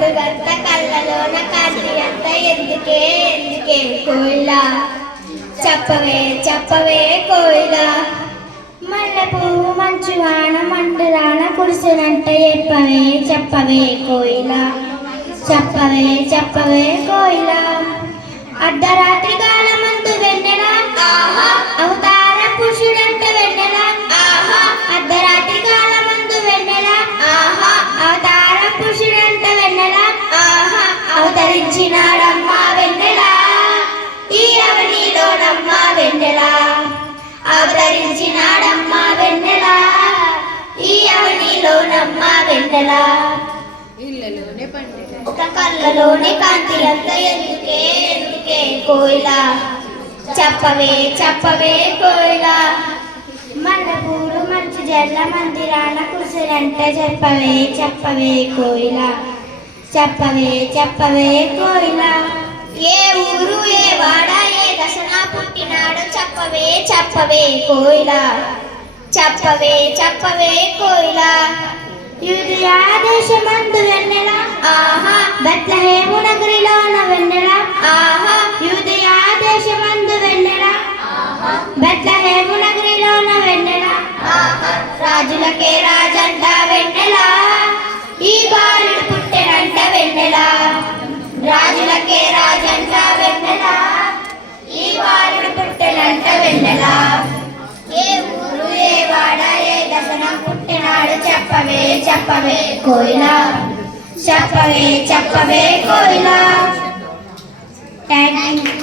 పండుగంత కళ్ళలోన కాంతి అంత ఎందుకే ఎందుకే కోయిలా చెప్పవే చెప్పవే కోయిలా మల్లె పువ్వు మంచు వాన మండురాన కురిసినంట చెప్పవే చెప్పవే కోయిలా చెప్పవే చెప్పవే కోయిలా అర్ధరాత్రి కాలమందు వెన్నెల అవతార పురుషుడంట వెన్నెల అర్ధరాత్రి కాలమందు వెన్నెల అవతార పురుషుడంట వెన్నెల అవతరించినాడమ్మా వెన్నెల ఈ అవనిలోనమ్మా వెన్నెల అవతరించినాడమ్మా వెన్నెల ఈ అవనిలోనమ్మా వెన్నెల ఒక కళ్ళలోని కాంతిలంత ఎందుకే ఎందుకే కోయిలా చెప్పవే చెప్పవే కోయిలా మల్లెపూలు మంచు జల్ల మందిరాన కురిసినంట చెప్పవే చెప్పవే కోయిలా చెప్పవే చెప్పవే కోయిలా ఏ ఊరు ఏ వాడ ఏ దశన పుట్టినాడు చెప్పవే చెప్పవే కోయిలా చెప్పవే చెప్పవే కోయిలా యూదయ దేశమందు వెన్నెల బెత్లెహేము నగరిలోన వెన్నెల యూదయ దేశమందు వెన్నెల బెత్లెహేము నగరిలోన వెన్నెల రాజులకే రాజంట వెన్నెల ఈ బాలుడు పుట్టెనంట వెన్నెల రాజులకే రాజంట వెన్నెల ఈ బాలుడు పుట్టెనంట వెన్నెల ఏ ఊరు ఏ వాడ ఏ దశన పుట్టినాడు చెప్పవే చెప్పవే కోయిలా చెప్పవే చెప్పవే కోయిలా థ్యాంక్ యూ.